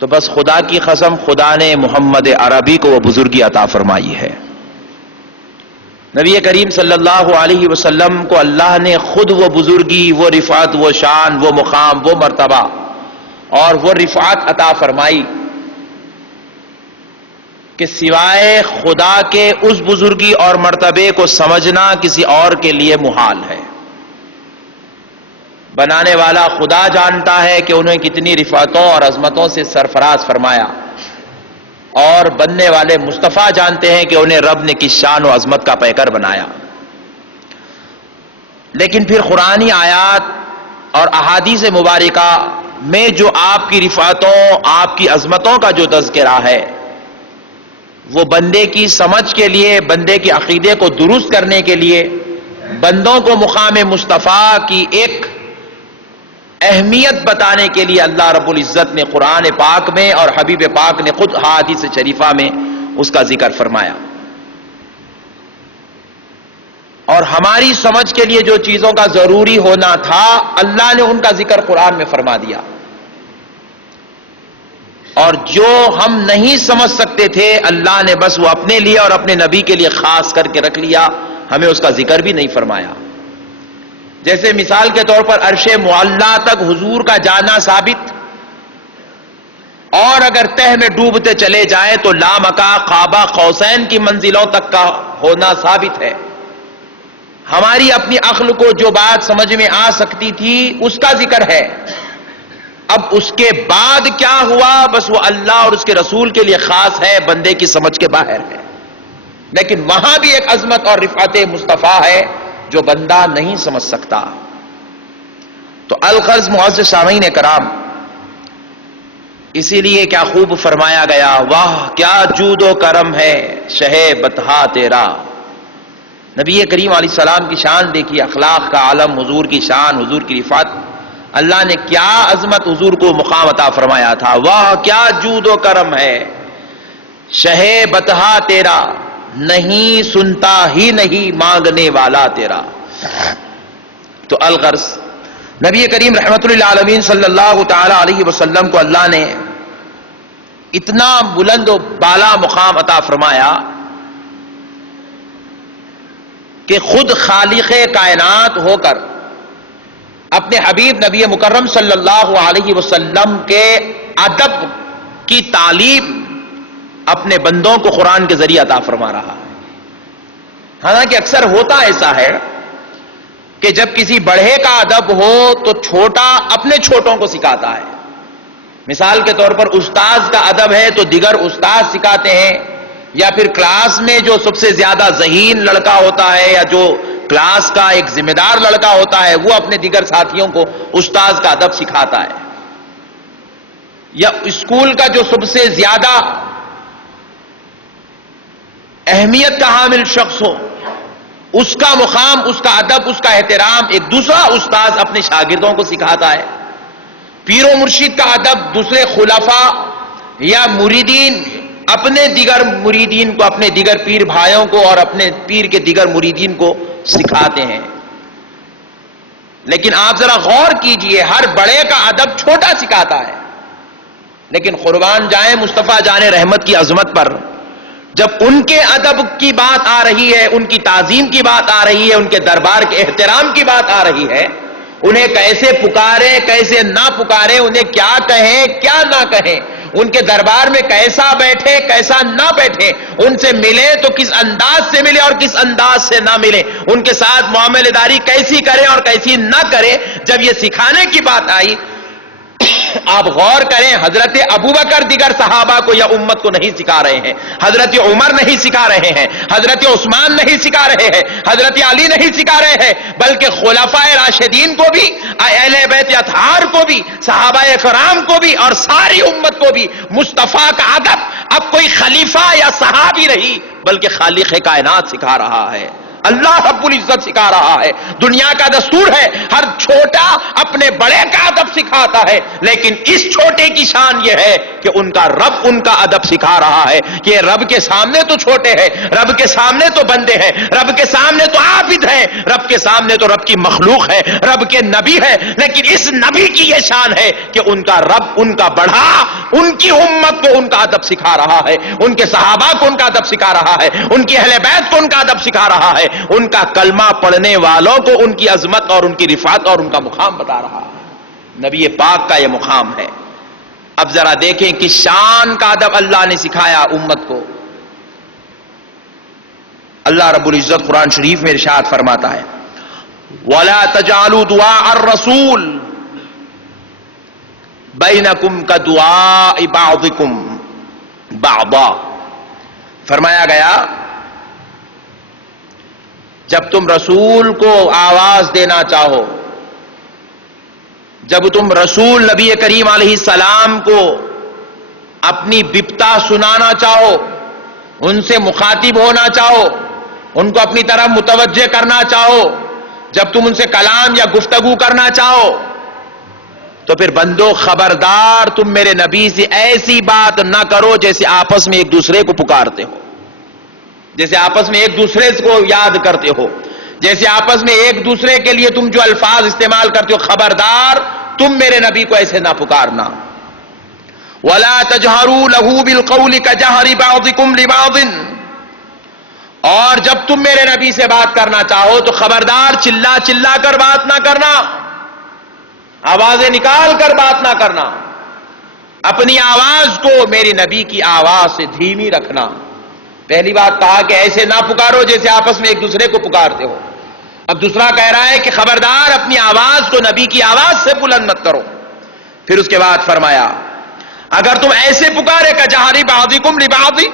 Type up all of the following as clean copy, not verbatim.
تو بس خدا کی قسم خدا نے محمد عربی کو وہ بزرگی عطا فرمائی ہے۔ نبی کریم صلی اللہ علیہ وسلم کو اللہ نے خود وہ بزرگی، وہ رفعت، وہ شان، وہ مقام، وہ مرتبہ اور وہ رفعت عطا فرمائی کہ سوائے خدا کے اس بزرگی اور مرتبے کو سمجھنا کسی اور کے لیے محال ہے۔ بنانے والا خدا جانتا ہے کہ انہیں کتنی رفعتوں اور عظمتوں سے سرفراز فرمایا، اور بننے والے مصطفیٰ جانتے ہیں کہ انہیں رب نے کس شان و عظمت کا پیکر بنایا۔ لیکن پھر قرآنی آیات اور احادیث مبارکہ میں جو آپ کی رفعتوں، آپ کی عظمتوں کا جو تذکرہ ہے، وہ بندے کی سمجھ کے لیے، بندے کے عقیدے کو درست کرنے کے لیے، بندوں کو مقام مصطفیٰ کی ایک اہمیت بتانے کے لیے اللہ رب العزت نے قرآن پاک میں اور حبیب پاک نے خود حدیث شریفہ میں اس کا ذکر فرمایا۔ اور ہماری سمجھ کے لیے جو چیزوں کا ضروری ہونا تھا اللہ نے ان کا ذکر قرآن میں فرما دیا، اور جو ہم نہیں سمجھ سکتے تھے اللہ نے بس وہ اپنے لیے اور اپنے نبی کے لیے خاص کر کے رکھ لیا، ہمیں اس کا ذکر بھی نہیں فرمایا۔ جیسے مثال کے طور پر عرش معلیٰ تک حضور کا جانا ثابت، اور اگر تہ میں ڈوبتے چلے جائیں تو لامکا قاب قوسین کی منزلوں تک کا ہونا ثابت ہے۔ ہماری اپنی عقل کو جو بات سمجھ میں آ سکتی تھی اس کا ذکر ہے، اب اس کے بعد کیا ہوا بس وہ اللہ اور اس کے رسول کے لیے خاص ہے، بندے کی سمجھ کے باہر ہے۔ لیکن وہاں بھی ایک عظمت اور رفعت مصطفیٰ ہے جو بندہ نہیں سمجھ سکتا۔ تو الغرض معزز سامعین کرام، اسی لیے کیا خوب فرمایا گیا، واہ کیا جود و کرم ہے شہ بطحا تیرا۔ نبی کریم علیہ السلام کی شان دیکھیے، اخلاق کا عالم، حضور کی شان، حضور کی رفعت، اللہ نے کیا عظمت حضور کو مقام عطا فرمایا تھا۔ واہ کیا جود و کرم ہے شہ بطحا تیرا، نہیں سنتا ہی نہیں مانگنے والا تیرا۔ تو الغرض نبی کریم رحمت اللہ عالمین صلی اللہ تعالی علیہ وسلم کو اللہ نے اتنا بلند و بالا مقام عطا فرمایا کہ خود خالق کائنات ہو کر اپنے حبیب نبی مکرم صلی اللہ علیہ وسلم کے ادب کی تعلیم اپنے بندوں کو قرآن کے ذریعے عطا فرما رہا ہے۔ حالانکہ اکثر ہوتا ایسا ہے کہ جب کسی بڑے کا ادب ہو تو چھوٹا اپنے چھوٹوں کو سکھاتا ہے۔ مثال کے طور پر استاذ کا ادب ہے تو دیگر استاذ سکھاتے ہیں، یا پھر کلاس میں جو سب سے زیادہ ذہین لڑکا ہوتا ہے یا جو کلاس کا ایک ذمہ دار لڑکا ہوتا ہے وہ اپنے دیگر ساتھیوں کو استاذ کا ادب سکھاتا ہے، یا اسکول کا جو سب سے زیادہ اہمیت کا حامل شخص ہو اس کا مقام، اس کا ادب، اس کا احترام ایک دوسرا استاذ اپنے شاگردوں کو سکھاتا ہے۔ پیر و مرشد کا ادب دوسرے خلفاء یا مریدین اپنے دیگر مریدین کو، اپنے دیگر پیر بھائیوں کو اور اپنے پیر کے دیگر مریدین کو سکھاتے ہیں۔ لیکن آپ ذرا غور کیجئے، ہر بڑے کا ادب چھوٹا سکھاتا ہے، لیکن قربان جائیں مصطفیٰ جان رحمت کی عظمت پر، جب ان کے ادب کی بات آ رہی ہے، ان کی تعظیم کی بات آ رہی ہے، ان کے دربار کے احترام کی بات آ رہی ہے، انہیں کیسے پکاریں کیسے نہ پکاریں، انہیں کیا کہیں کیا نہ کہیں، ان کے دربار میں کیسا بیٹھے کیسا نہ بیٹھے، ان سے ملے تو کس انداز سے ملے اور کس انداز سے نہ ملے، ان کے ساتھ معاملہ داری کیسی کریں اور کیسی نہ کریں، جب یہ سکھانے کی بات آئی، آپ غور کریں، حضرت ابوبکر دیگر صحابہ کو یا امت کو نہیں سکھا رہے ہیں، حضرت عمر نہیں سکھا رہے ہیں، حضرت عثمان نہیں سکھا رہے ہیں، حضرت علی نہیں سکھا رہے ہیں، بلکہ خلفاء راشدین کو بھی، اہل بیت اطہار کو بھی، صحابہ کرام کو بھی اور ساری امت کو بھی مصطفیٰ کا ادب اب کوئی خلیفہ یا صحابی رہی بلکہ خالق کائنات سکھا رہا ہے۔ اللہ رب العزت سکھا رہا ہے. دنیا کا دستور ہے ہر چھوٹا اپنے بڑے کا ادب سکھاتا ہے، لیکن اس چھوٹے کی شان یہ ہے کہ ان کا رب ان کا ادب سکھا رہا ہے کہ یہ رب کے سامنے تو چھوٹے ہیں، رب کے سامنے تو بندے ہیں، رب کے سامنے تو عابد ہیں، رب کے سامنے تو رب کی مخلوق ہے، رب کے نبی ہے، لیکن اس نبی کی یہ شان ہے کہ ان کا رب ان کا بڑھا ان کی امت کو ان کا ادب سکھا رہا ہے، ان کے صحابہ کو ان کا ادب سکھا رہا ہے، ان کی اہل بیت کو ان کا ادب سکھا رہا ہے، ان کا کلمہ پڑھنے والوں کو ان کی عظمت اور ان کی رفعت اور ان کا مقام بتا رہا ہے. نبی پاک کا یہ مقام ہے. اب ذرا دیکھیں کہ شان کا ادب اللہ نے سکھایا امت کو. اللہ رب العزت قرآن شریف میں ارشاد فرماتا ہے وَلَا تَجْعَلُوا دُعَاءَ الرَّسُولِ بَيْنَكُمْ كَدُعَاءِ بَعْضِكُمْ بَعْضًا. فرمایا گیا جب تم رسول کو آواز دینا چاہو، جب تم رسول نبی کریم علیہ السلام کو اپنی بپتا سنانا چاہو، ان سے مخاطب ہونا چاہو، ان کو اپنی طرف متوجہ کرنا چاہو، جب تم ان سے کلام یا گفتگو کرنا چاہو، تو پھر بندو خبردار تم میرے نبی سے ایسی بات نہ کرو جیسے آپس میں ایک دوسرے کو پکارتے ہو، جیسے آپس میں ایک دوسرے کو یاد کرتے ہو، جیسے آپس میں ایک دوسرے کے لیے تم جو الفاظ استعمال کرتے ہو، خبردار تم میرے نبی کو ایسے نہ پکارنا. وَلَا تَجْهَرُوا لَهُ بِالْقَوْلِ كَجَهْرِ بَعْضِكُمْ لِبَعْضٍ. اور جب تم میرے نبی سے بات کرنا چاہو تو خبردار چلا چلا کر بات نہ کرنا، آوازیں نکال کر بات نہ کرنا، اپنی آواز کو میری نبی کی آواز سے دھیمی رکھنا. پہلی بات کہا کہ ایسے نہ پکارو جیسے آپس میں ایک دوسرے کو پکارتے ہو. اب دوسرا کہہ رہا ہے کہ خبردار اپنی آواز کو نبی کی آواز سے بلند مت کرو. پھر اس کے بعد فرمایا اگر تم ایسے پکارے کجہری بعضکم لبعض،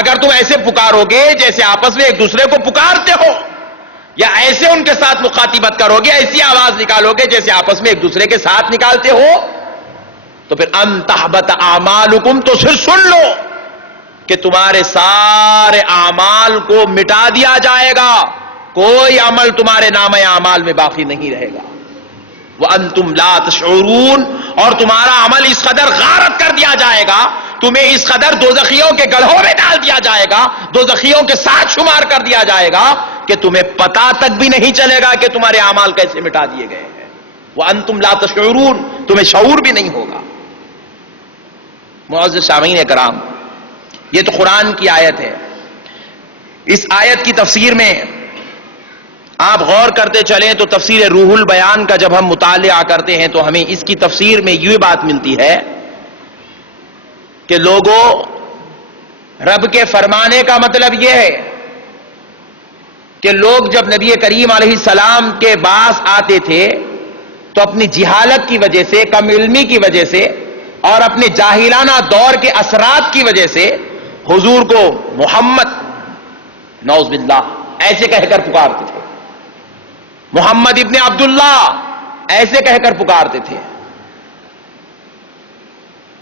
اگر تم ایسے پکارو گے جیسے آپس میں ایک دوسرے کو پکارتے ہو، یا ایسے ان کے ساتھ مخاطبت کرو گے، ایسی آواز نکالو گے جیسے آپس میں ایک دوسرے کے ساتھ نکالتے ہو، تو پھر ان تحبط اعمالکم، تو پھر سن لو کہ تمہارے سارے اعمال کو مٹا دیا جائے گا، کوئی عمل تمہارے نام اعمال میں باقی نہیں رہے گا. وَأَنْتُمْ لَا تَشْعُرُونَ، اور تمہارا عمل اس قدر غارت کر دیا جائے گا، تمہیں اس قدر دوزخیوں کے گڑھوں میں ڈال دیا جائے گا، دوزخیوں کے ساتھ شمار کر دیا جائے گا کہ تمہیں پتہ تک بھی نہیں چلے گا کہ تمہارے اعمال کیسے مٹا دیے گئے ہیں. وَأَنْتُمْ لَا تَشْعُرُونَ، تمہیں شعور بھی نہیں ہوگا. معزز سامعین کرام، یہ تو قرآن کی آیت ہے. اس آیت کی تفسیر میں آپ غور کرتے چلیں تو تفسیر روح البیان کا جب ہم مطالعہ کرتے ہیں تو ہمیں اس کی تفسیر میں یہ بات ملتی ہے کہ لوگوں، رب کے فرمانے کا مطلب یہ ہے کہ لوگ جب نبی کریم علیہ السلام کے پاس آتے تھے تو اپنی جہالت کی وجہ سے، کم علمی کی وجہ سے اور اپنے جاہلانہ دور کے اثرات کی وجہ سے حضور کو محمد، نعوذ باللہ، ایسے کہہ کر پکارتے تھے. محمد ابن عبداللہ ایسے کہہ کر پکارتے تھے.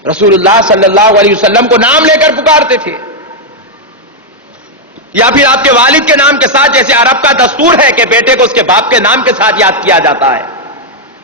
رسول اللہ صلی اللہ علیہ وسلم کو نام لے کر پکارتے تھے، یا پھر آپ کے والد کے نام کے ساتھ، جیسے عرب کا دستور ہے کہ بیٹے کو اس کے باپ کے نام کے ساتھ یاد کیا جاتا ہے،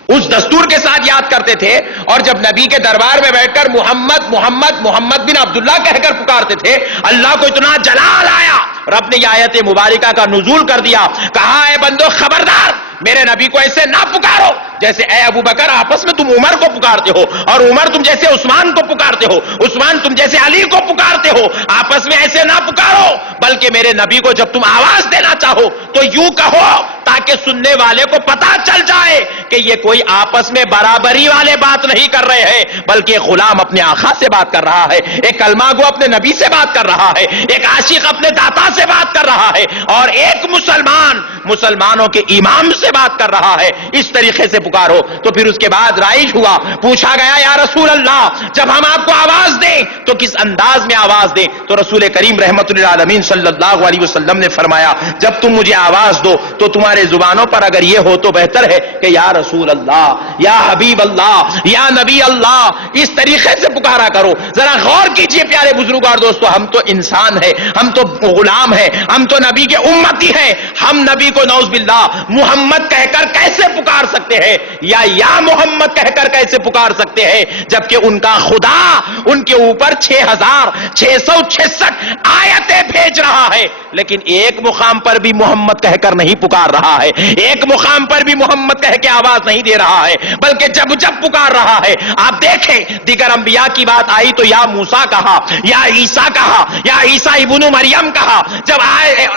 اس دستور کے ساتھ یاد کرتے تھے. اور جب نبی کے دربار میں بیٹھ کر محمد محمد محمد بن عبداللہ کہہ کر پکارتے تھے، اللہ کو اتنا جلال آیا، رب نے یہ آیت مبارکہ کا نزول کر دیا، کہا اے بندو خبردار میرے نبی کو ایسے نہ پکارو جیسے اے ابو بکر آپس میں تم عمر کو پکارتے ہو، اور عمر تم جیسے عثمان کو پکارتے ہو، عثمان تم جیسے علی کو پکارتے ہو، آپس میں ایسے نہ پکارو، بلکہ میرے نبی کو جب تم آواز دینا چاہو تو یوں کہو تاکہ سننے والے کو پتا چل جائے کہ یہ کوئی آپس میں برابری والے بات نہیں کر رہے ہیں، بلکہ ایک غلام اپنے آقا سے بات کر رہا ہے، ایک کلمہ گو اپنے نبی سے بات کر رہا ہے، ایک عاشق اپنے داتا سے بات کر رہا ہے، اور ایک مسلمان مسلمانوں کے امام سے بات کر رہا ہے. اس طریقے سے پکارو. تو پھر اس کے بعد رائج ہوا، پوچھا گیا یا رسول اللہ جب ہم آپ کو آواز دیں تو کس انداز میں آواز دیں؟ تو رسول کریم رحمت للعالمین صلی اللہ علیہ وسلم نے فرمایا جب تم مجھے آواز دو تو تمہارے ہمارے زبانوں پر اگر یہ ہو تو بہتر ہے کہ یا رسول اللہ، یا حبیب اللہ، یا نبی اللہ، اس طریقے سے پکارا کرو۔ ذرا غور کیجئے پیارے بزرگوں اور دوستو، ہم تو انسان ہیں، ہم تو غلام ہیں، ہم تو نبی کے امتی ہیں، ہم نبی کو نعوذ باللہ محمد کہہ کر کیسے پکار سکتے ہیں، یا محمد کہہ کر کیسے پکار سکتے ہیں، جبکہ ان کا خدا ان کے اوپر 6666 آیتیں بھیج رہا ہے، لیکن ایک مقام پر بھی محمد کہہ کر نہیں پکار رہا ہے، ایک مقام پر بھی محمد کہہ کے آواز نہیں دے رہا ہے، بلکہ جب پکار رہا ہے۔ آپ دیکھیں دیگر انبیاء کی بات آئی تو یا موسیٰ کہا، یا عیسیٰ کہا، یا عیسیٰ ابن مریم کہا، جب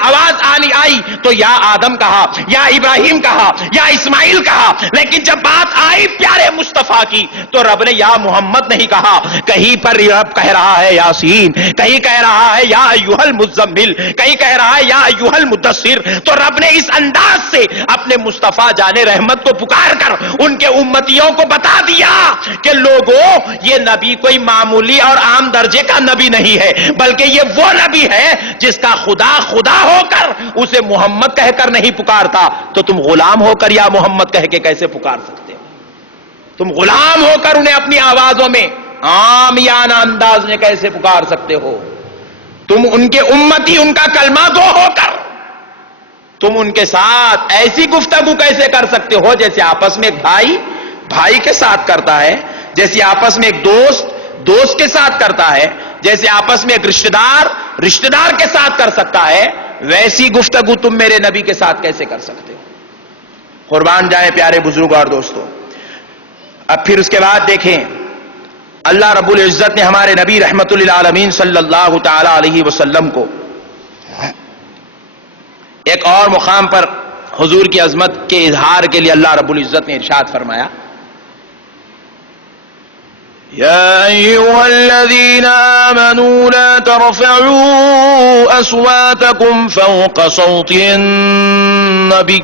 آواز آئی تو یا آدم کہا، یا ابراہیم کہا، یا اسماعیل کہا، لیکن جب بات آئی پیارے مصطفیٰ کی تو رب نے یا محمد نہیں کہا۔ کہیں پر رب کہہ رہا ہے یاسین، کہیں کہہ رہا ہے یا ایھا المزمل، کہیں کہہ رہا ہے یا ایھا المدثر۔ تو رب نے اس انداز سے اپنے مصطفیٰ جان رحمت کو پکار کر ان کے امتیوں کو بتا دیا کہ لوگوں، یہ نبی کوئی معمولی اور عام درجے کا نبی نہیں ہے، بلکہ یہ وہ نبی ہے جس کا خدا ہو کر اسے محمد کہہ کر نہیں پکارتا، تو تم غلام ہو کر یا محمد کہہ کے کیسے پکار سکتے ہو؟ تم غلام ہو کر انہیں اپنی آوازوں میں عامیانہ انداز میں کیسے پکار سکتے ہو؟ تم ان کے امتی، ان کا کلمہ گو ہو کر تم ان کے ساتھ ایسی گفتگو کیسے کر سکتے ہو جیسے آپس میں ایک بھائی کے ساتھ کرتا ہے، جیسے آپس میں ایک دوست کے ساتھ کرتا ہے، جیسے آپس میں ایک رشتہ دار کے ساتھ کر سکتا ہے، ویسی گفتگو تم میرے نبی کے ساتھ کیسے کر سکتے ہو؟ قربان جائیں پیارے بزرگوں اور دوستوں۔ اب پھر اس کے بعد دیکھیں اللہ رب العزت نے ہمارے نبی رحمت للعالمین صلی اللہ تعالی علیہ وسلم کو ایک اور مقام پر حضور کی عظمت کے اظہار کے لیے اللہ رب العزت نے ارشاد فرمایا، يا أيها الذين آمنوا لا ترفعوا أصواتكم فوق صوت النبي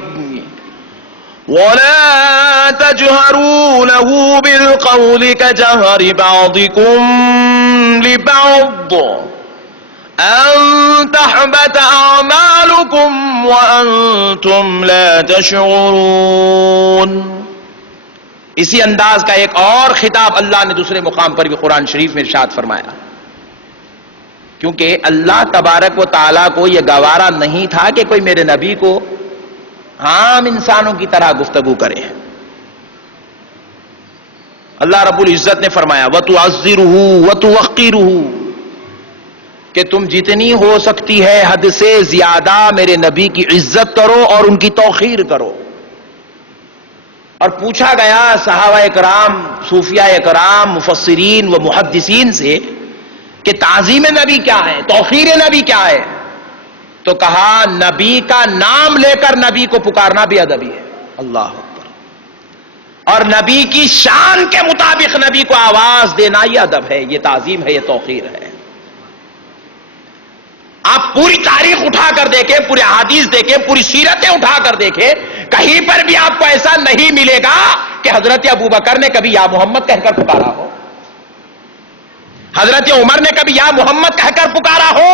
ولا تجهروا له بالقول كجهر بعضكم لبعض أن تحبط أعمالكم وأنتم لا تشعرون۔ اسی انداز کا ایک اور خطاب اللہ نے دوسرے مقام پر بھی قرآن شریف میں ارشاد فرمایا، کیونکہ اللہ تبارک و تعالیٰ کو یہ گوارا نہیں تھا کہ کوئی میرے نبی کو عام انسانوں کی طرح گفتگو کرے۔ اللہ رب العزت نے فرمایا وَتُعَزِّرُهُ وَتُوَقِّرُهُ، کہ تم جتنی ہو سکتی ہے حد سے زیادہ میرے نبی کی عزت کرو اور ان کی توقیر کرو۔ اور پوچھا گیا صحابہ اکرام، صوفیاء اکرام، مفسرین و محدثین سے کہ تعظیم نبی کیا ہے، توقیر نبی کیا ہے؟ تو کہا نبی کا نام لے کر نبی کو پکارنا بھی ادب ہی ہے۔ اللہ اکبر۔ اور نبی کی شان کے مطابق نبی کو آواز دینا یہ ادب ہے، یہ تعظیم ہے، یہ توقیر ہے۔ آپ پوری تاریخ اٹھا کر دیکھیں، پورے احادیث دیکھیں، پوری سیرتیں اٹھا کر دیکھیں، کہیں پر بھی آپ کو ایسا نہیں ملے گا کہ حضرت ابوبکر نے کبھی یا محمد کہہ کر پکارا ہو، حضرت عمر نے کبھی یا محمد کہہ کر پکارا ہو،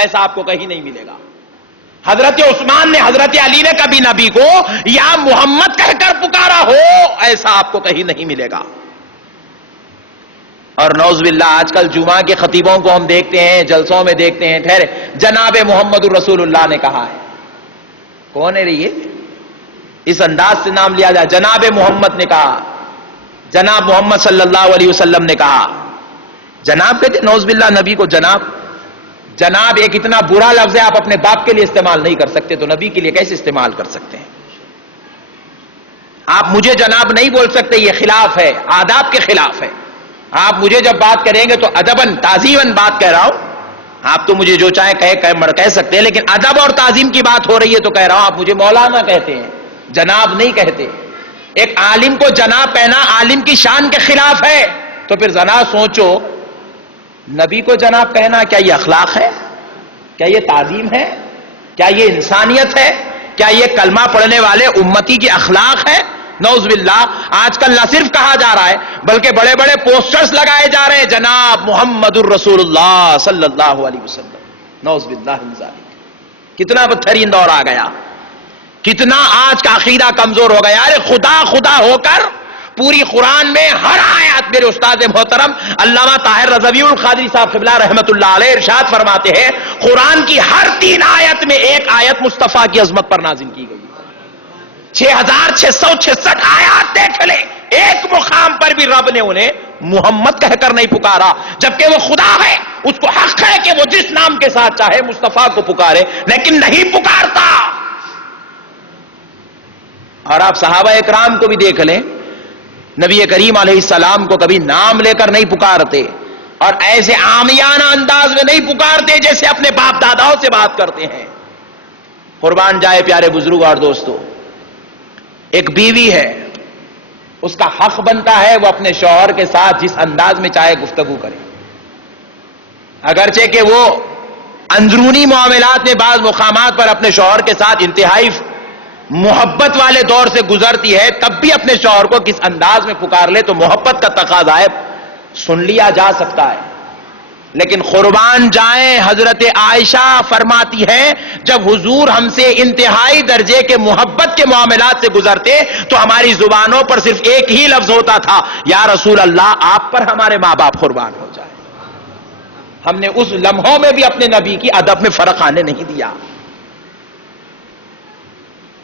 ایسا آپ کو کہیں نہیں ملے گا۔ حضرت عثمان نے، حضرت علی نے کبھی نبی کو یا محمد کہہ کر پکارا ہو، ایسا آپ کو کہیں نہیں ملے گا۔ اور نعوذ باللہ آج کل جمعہ کے خطیبوں کو ہم دیکھتے ہیں، جلسوں میں دیکھتے ہیں، ٹھہرے جناب محمد الرسول اللہ نے کہا ہے۔ کون ہے یہ؟ اس انداز سے نام لیا جائے، جناب محمد نے کہا، جناب محمد صلی اللہ علیہ وسلم نے کہا۔ جناب کہتے نعوذ باللہ نبی کو جناب ایک اتنا برا لفظ ہے، آپ اپنے باپ کے لیے استعمال نہیں کر سکتے تو نبی کے لیے کیسے استعمال کر سکتے ہیں؟ آپ مجھے جناب نہیں بول سکتے، یہ خلاف ہے، آداب کے خلاف ہے۔ آپ مجھے جب بات کریں گے تو ادباً تعظیماً بات کہہ رہا ہوں، آپ تو مجھے جو چاہے کہہ سکتے ہیں، لیکن ادب اور تعظیم کی بات ہو رہی ہے تو کہہ رہا ہوں آپ مجھے مولانا کہتے ہیں، جناب نہیں کہتے۔ ایک عالم کو جناب کہنا عالم کی شان کے خلاف ہے، تو پھر ذرا سوچو نبی کو جناب کہنا کیا یہ اخلاق ہے؟ کیا یہ تعظیم ہے؟ کیا یہ انسانیت ہے؟ کیا یہ کلمہ پڑھنے والے امتی کی اخلاق ہے؟ نعوذ باللہ آج کل نہ صرف کہا جا رہا ہے بلکہ بڑے بڑے پوسٹرز لگائے جا رہے ہیں، جناب محمد الرسول اللہ صلی اللہ علیہ وسلم۔ نعوذ باللہ من ذالک۔ کتنا بدترین دور آ گیا، کتنا آج کا عقیدہ کمزور ہو گیا. ارے خدا خدا ہو کر پوری قرآن میں ہر آیت، میرے استاد محترم علامہ طاہر رضوی القادری صاحب قبلہ رحمت اللہ علیہ ارشاد فرماتے ہیں قرآن کی ہر 3 آیت میں ایک آیت مصطفیٰ کی عظمت پر نازل کی گئی. 6666 آیات دیکھ لیں، ایک مقام پر بھی رب نے انہیں محمد کہہ کر نہیں پکارا، جبکہ وہ خدا ہے. اس کو حق ہے کہ وہ جس نام کے ساتھ چاہے مصطفیٰ کو پکارے، لیکن نہیں پکارتا. اور آپ صحابہ اکرام کو بھی دیکھ لیں، نبی کریم علیہ السلام کو کبھی نام لے کر نہیں پکارتے، اور ایسے عامیانہ انداز میں نہیں پکارتے جیسے اپنے باپ داداؤں سے بات کرتے ہیں. قربان جائے پیارے بزرگ اور دوستو، ایک بیوی ہے، اس کا حق بنتا ہے وہ اپنے شوہر کے ساتھ جس انداز میں چاہے گفتگو کرے، اگرچہ کہ وہ اندرونی معاملات میں بعض مقامات پر اپنے شوہر کے ساتھ انتہائی محبت والے دور سے گزرتی ہے، تب بھی اپنے شوہر کو کس انداز میں پکار لے تو محبت کا تقاضا ہے، سن لیا جا سکتا ہے. لیکن قربان جائیں حضرت عائشہ فرماتی ہے جب حضور ہم سے انتہائی درجے کے محبت کے معاملات سے گزرتے تو ہماری زبانوں پر صرف ایک ہی لفظ ہوتا تھا، یا رسول اللہ آپ پر ہمارے ماں باپ قربان ہو جائے. ہم نے اس لمحوں میں بھی اپنے نبی کی ادب میں فرق آنے نہیں دیا.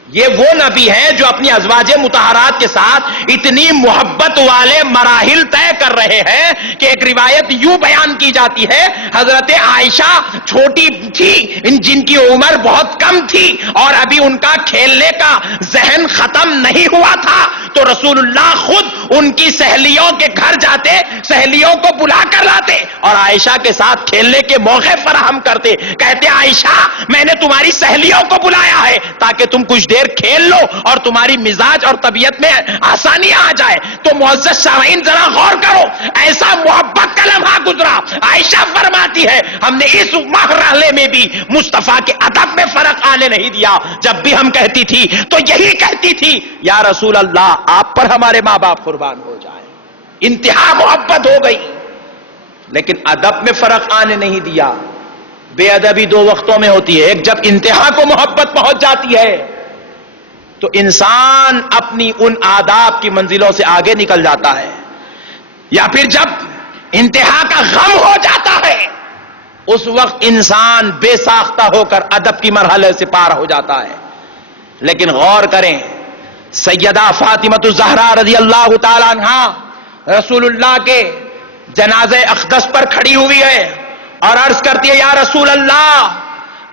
یہ وہ نبی ہے جو اپنی ازواج مطہرات کے ساتھ اتنی محبت والے مراحل طے کر رہے ہیں کہ ایک روایت یوں بیان کی جاتی ہے حضرت عائشہ چھوٹی تھی، جن کی عمر بہت کم تھی اور ابھی ان کا کھیلنے کا ذہن ختم نہیں ہوا تھا، تو رسول اللہ خود ان کی سہیلیوں کے گھر جاتے، سہیلیوں کو بلا کر لاتے اور عائشہ کے ساتھ کھیلنے کے موقع فراہم کرتے. کہتے عائشہ میں نے تمہاری سہیلیوں کو بلایا ہے تاکہ تم کچھ دیر کھیل لو اور تمہاری مزاج اور طبیعت میں آسانی آ جائے. تو معزز سامعین ذرا غور کرو، ایسا محبت کا لمحہ گزرا. عائشہ فرماتی ہے ہم نے اس مرحلے میں بھی مصطفیٰ کے ادب میں فرق آنے نہیں دیا. جب بھی ہم کہتی تھی تو یہی کہتی تھی یا رسول اللہ آپ پر ہمارے ماں باپ قربان ہو جائیں. انتہا محبت ہو گئی لیکن ادب میں فرق آنے نہیں دیا. بے ادبی 2 وقتوں میں ہوتی ہے، ایک جب انتہا کو محبت پہنچ جاتی ہے تو انسان اپنی ان آداب کی منزلوں سے آگے نکل جاتا ہے، یا پھر جب انتہا کا غم ہو جاتا ہے اس وقت انسان بے ساختہ ہو کر ادب کی مرحلے سے پار ہو جاتا ہے. لیکن غور کریں سیدہ فاطمہ الزہرا رضی اللہ تعالی عنہا رسول اللہ کے جنازہ اقدس پر کھڑی ہوئی ہے اور عرض کرتی ہے یا رسول اللہ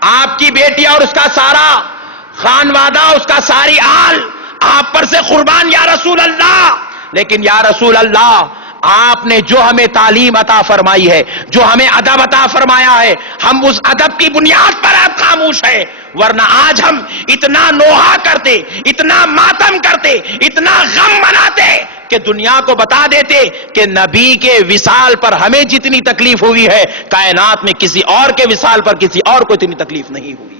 آپ کی بیٹی اور اس کا سارا خانوادہ، اس کا ساری آل آپ پر سے قربان یا رسول اللہ. لیکن یا رسول اللہ آپ نے جو ہمیں تعلیم عطا فرمائی ہے، جو ہمیں ادب عطا فرمایا ہے، ہم اس ادب کی بنیاد پر آپ خاموش ہے، ورنہ آج ہم اتنا نوحہ کرتے، اتنا ماتم کرتے، اتنا غم مناتے کہ دنیا کو بتا دیتے کہ نبی کے وصال پر ہمیں جتنی تکلیف ہوئی ہے کائنات میں کسی اور کے وصال پر کسی اور کو اتنی تکلیف نہیں ہوئی ہے.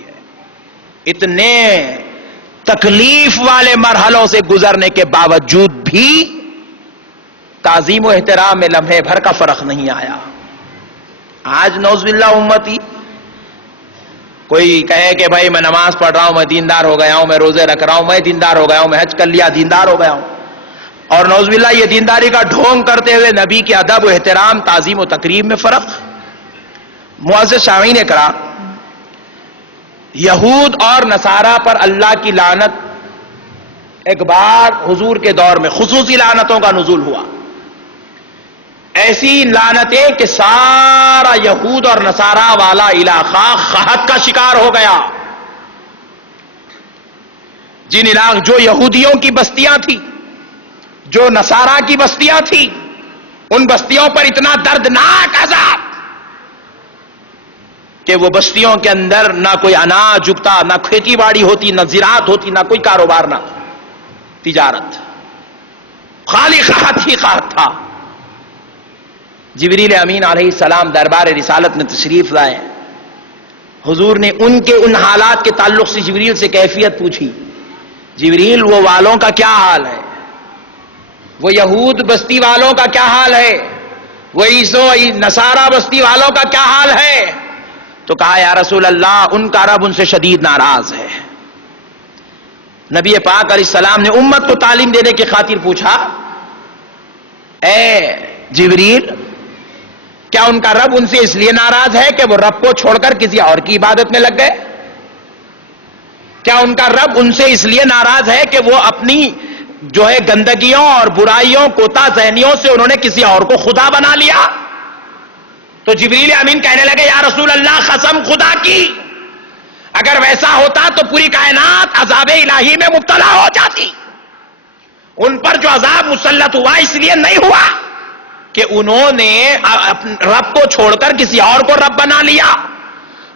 اتنے تکلیف والے مرحلوں سے گزرنے کے باوجود بھی تعظیم و احترام میں لمحے بھر کا فرق نہیں آیا. آج نعوذ باللہ امتی کوئی کہے کہ بھائی میں نماز پڑھ رہا ہوں، میں دیندار ہو گیا ہوں، میں روزے رکھ رہا ہوں، میں دیندار ہو گیا ہوں، میں حج کر لیا دیندار ہو گیا ہوں، اور نعوذ باللہ یہ دینداری کا ڈھونگ کرتے ہوئے نبی کے ادب و احترام تعظیم و تقریب میں فرق. معزز سامعین اکرام، یہود اور نصارہ پر اللہ کی لعنت ایک بار حضور کے دور میں خصوصی لعنتوں کا نزول ہوا. ایسی لعنتیں کہ سارا یہود اور نصارہ والا علاقہ قحط کا شکار ہو گیا. جن علاقوں جو یہودیوں کی بستیاں تھیں، جو نصارہ کی بستیاں تھیں، ان بستیوں پر اتنا دردناک عذاب کہ وہ بستیوں کے اندر نہ کوئی اناج اگتا، نہ کھیتی باڑی ہوتی، نہ زراعت ہوتی، نہ کوئی کاروبار، نہ تجارت، خالی قحط ہی قحط تھا. جبریل امین علیہ السلام دربار رسالت میں تشریف لائے. حضور نے ان کے ان حالات کے تعلق سے جبریل سے کیفیت پوچھی. جبریل وہ والوں کا کیا حال ہے؟ وہ یہود بستی والوں کا کیا حال ہے؟ وہ نصارہ بستی والوں کا کیا حال ہے؟ تو کہا یا رسول اللہ ان کا رب ان سے شدید ناراض ہے. نبی پاک علیہ السلام نے امت کو تعلیم دینے کی خاطر پوچھا، اے جبریل، کیا ان کا رب ان سے اس لیے ناراض ہے کہ وہ رب کو چھوڑ کر کسی اور کی عبادت میں لگ گئے؟ کیا ان کا رب ان سے اس لیے ناراض ہے کہ وہ اپنی جو ہے گندگیوں اور برائیوں کوتا ذہنیوں سے انہوں نے کسی اور کو خدا بنا لیا؟ تو جبریل امین کہنے لگے، یا رسول اللہ، قسم خدا کی، اگر ویسا ہوتا تو پوری کائنات عذاب الہی میں مبتلا ہو جاتی۔ ان پر جو عذاب مسلط ہوا اس لیے نہیں ہوا کہ انہوں نے رب کو چھوڑ کر کسی اور کو رب بنا لیا،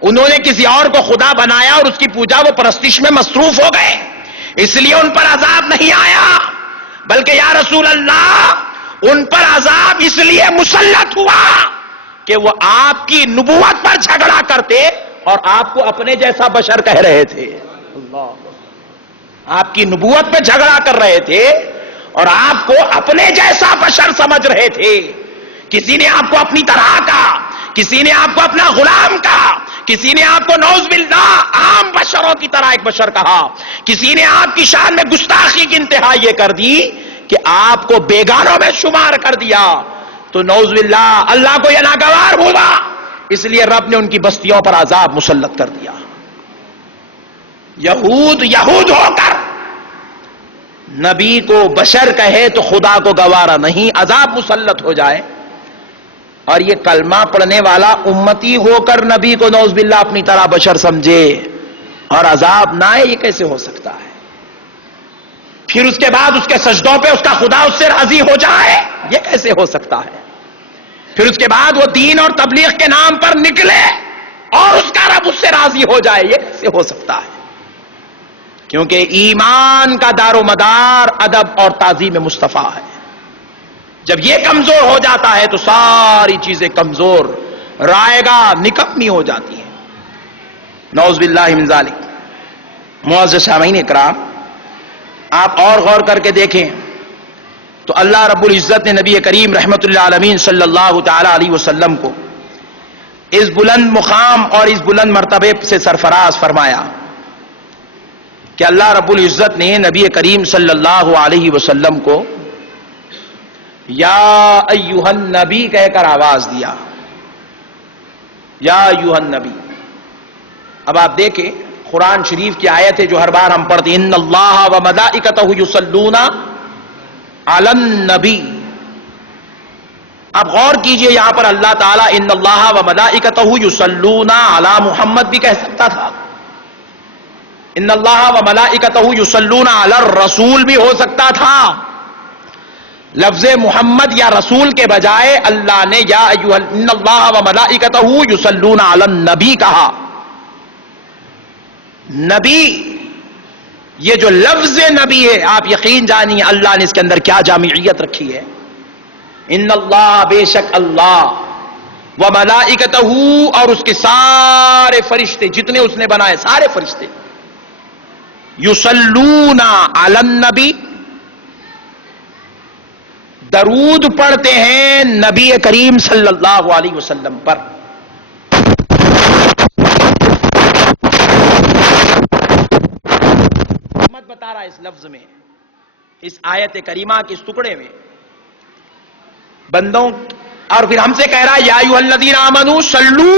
انہوں نے کسی اور کو خدا بنایا اور اس کی پوجا و پرستش میں مصروف ہو گئے، اس لیے ان پر عذاب نہیں آیا، بلکہ یا رسول اللہ ان پر عذاب اس لیے مسلط ہوا کہ وہ آپ کی نبوت پر جھگڑا کرتے اور آپ کو اپنے جیسا بشر کہہ رہے تھے۔ آپ کی نبوت پہ جھگڑا کر رہے تھے اور آپ کو اپنے جیسا بشر سمجھ رہے تھے۔ کسی نے آپ کو اپنی طرح کا، کسی نے آپ کو اپنا غلام کہا، کسی نے آپ کو نعوذ باللہ عام بشروں کی طرح ایک بشر کہا، کسی نے آپ کی شان میں گستاخی کی انتہا یہ کر دی کہ آپ کو بیگانوں میں شمار کر دیا، تو نعوذ باللہ اللہ کو یہ ناگوار بولا، اس لیے رب نے ان کی بستیوں پر عذاب مسلط کر دیا۔ یہود ہو کر نبی کو بشر کہے تو خدا کو گوارا نہیں، عذاب مسلط ہو جائے، اور یہ کلمہ پڑھنے والا امتی ہو کر نبی کو نعوذ باللہ اپنی طرح بشر سمجھے اور عذاب نہ آئے، یہ کیسے ہو سکتا ہے؟ پھر اس کے بعد اس کے سجدوں پہ اس کا خدا اس سے راضی ہو جائے، یہ کیسے ہو سکتا ہے؟ پھر اس کے بعد وہ دین اور تبلیغ کے نام پر نکلے اور اس کا رب اس سے راضی ہو جائے، یہ کیسے ہو سکتا ہے؟ کیونکہ ایمان کا دار و مدار ادب اور تعظیم مصطفیٰ ہے۔ جب یہ کمزور ہو جاتا ہے تو ساری چیزیں کمزور، رائگاں نکمی ہو جاتی ہیں۔ نعوذ باللہ من ذالک۔ معزز سامعین اکرام، آپ اور غور کر کے دیکھیں تو اللہ رب العزت نے نبی کریم رحمت اللہ عالمین صلی اللہ تعالی علیہ وسلم کو اس بلند مقام اور اس بلند مرتبے سے سرفراز فرمایا کہ اللہ رب العزت نے نبی کریم صلی اللہ علیہ وسلم کو یا ایھا النبی کہہ کر آواز دیا، یا ایھا النبی۔ اب آپ دیکھیں قرآن شریف کی آیت ہے جو ہر بار ہم پڑھتے ہیں، ان اللہ و ملائکتہ یصلون علی النبی۔ اب غور کیجئے، یہاں پر اللہ تعالیٰ ان اللہ و ملائکتہ یصلون علی محمد بھی کہہ سکتا تھا، ان اللہ و ملائکتہ یصلون علی الرسول بھی ہو سکتا تھا۔ لفظ محمد یا رسول کے بجائے اللہ نے یا ان اللہ و ملائکتہ یصلون علی النبی کہا۔ نبی، یہ جو لفظ نبی ہے، آپ یقین جانیے اللہ نے اس کے اندر کیا جامعیت رکھی ہے۔ ان اللہ، بے شک اللہ، و ملائکتہ، اور اس کے سارے فرشتے جتنے اس نے بنائے، سارے فرشتے، یصلون علی النبی، درود پڑھتے ہیں نبی کریم صلی اللہ علیہ وسلم پر۔ محمد بتا رہا ہے اس لفظ میں، اس آیت کریمہ کے اس ٹکڑے میں بندوں، اور پھر ہم سے کہہ رہا ہے یا ایھا الذین آمنوا صلو،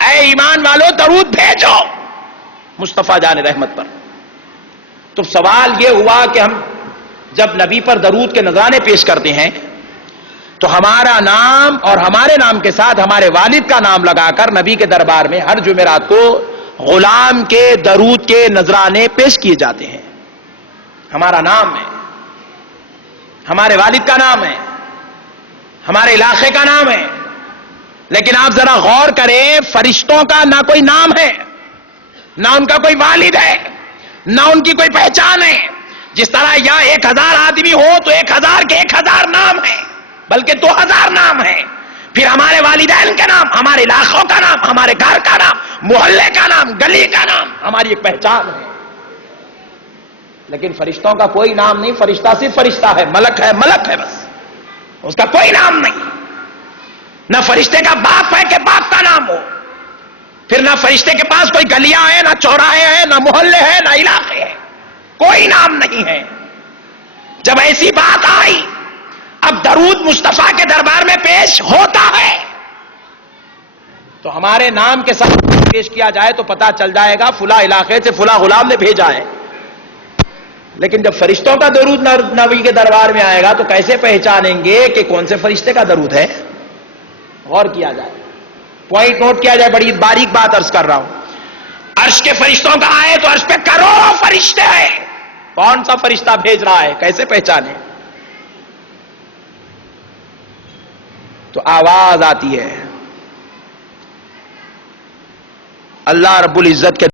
اے ایمان والو درود بھیجو مصطفیٰ جان رحمت پر۔ تو سوال یہ ہوا کہ ہم جب نبی پر درود کے نذرانے پیش کرتے ہیں تو ہمارا نام اور ہمارے نام کے ساتھ ہمارے والد کا نام لگا کر نبی کے دربار میں ہر جمعرات کو غلام کے درود کے نذرانے پیش کیے جاتے ہیں۔ ہمارا نام ہے، ہمارے والد کا نام ہے، ہمارے علاقے کا نام ہے، لیکن آپ ذرا غور کریں، فرشتوں کا نہ کوئی نام ہے، نہ ان کا کوئی والد ہے، نہ ان کی کوئی پہچان ہے۔ جس طرح یہاں 1000 آدمی ہو تو 1000 کے 1000 نام ہیں، بلکہ 2000 نام ہیں، پھر ہمارے والدین کے نام، ہمارے علاقوں کا نام، ہمارے گھر کا نام، محلے کا نام، گلی کا نام، ہماری ایک پہچان ہے۔ لیکن فرشتوں کا کوئی نام نہیں، فرشتہ صرف فرشتہ ہے، ملک ہے ملک ہے، بس اس کا کوئی نام نہیں۔ نہ فرشتے کا باپ ہے کہ باپ کا نام ہو، پھر نہ فرشتے کے پاس کوئی گلیاں ہیں، نہ چوراہے ہیں، نہ محلے ہیں، نہ علاقے ہیں۔ کوئی نام نہیں ہے. جب ایسی بات آئی، اب درود مصطفیٰ کے دربار میں پیش ہوتا ہے تو ہمارے نام کے ساتھ پیش کیا جائے تو پتا چل جائے گا فلاں علاقے سے فلاں غلام نے بھیجا ہے. لیکن جب فرشتوں کا درود نبی کے دربار میں آئے گا تو کیسے پہچانیں گے کہ کون سے فرشتے کا درود ہے؟ غور کیا جائے، پوائنٹ نوٹ کیا جائے. بڑی باریک بات عرض کر رہا ہوں. عرش کے فرشتوں کا آئے تو عرش پہ کروڑوں فرشتے ہیں، کون سا فرشتہ بھیج رہا ہے کیسے پہچانے؟ تو آواز آتی ہے اللہ رب العزت کے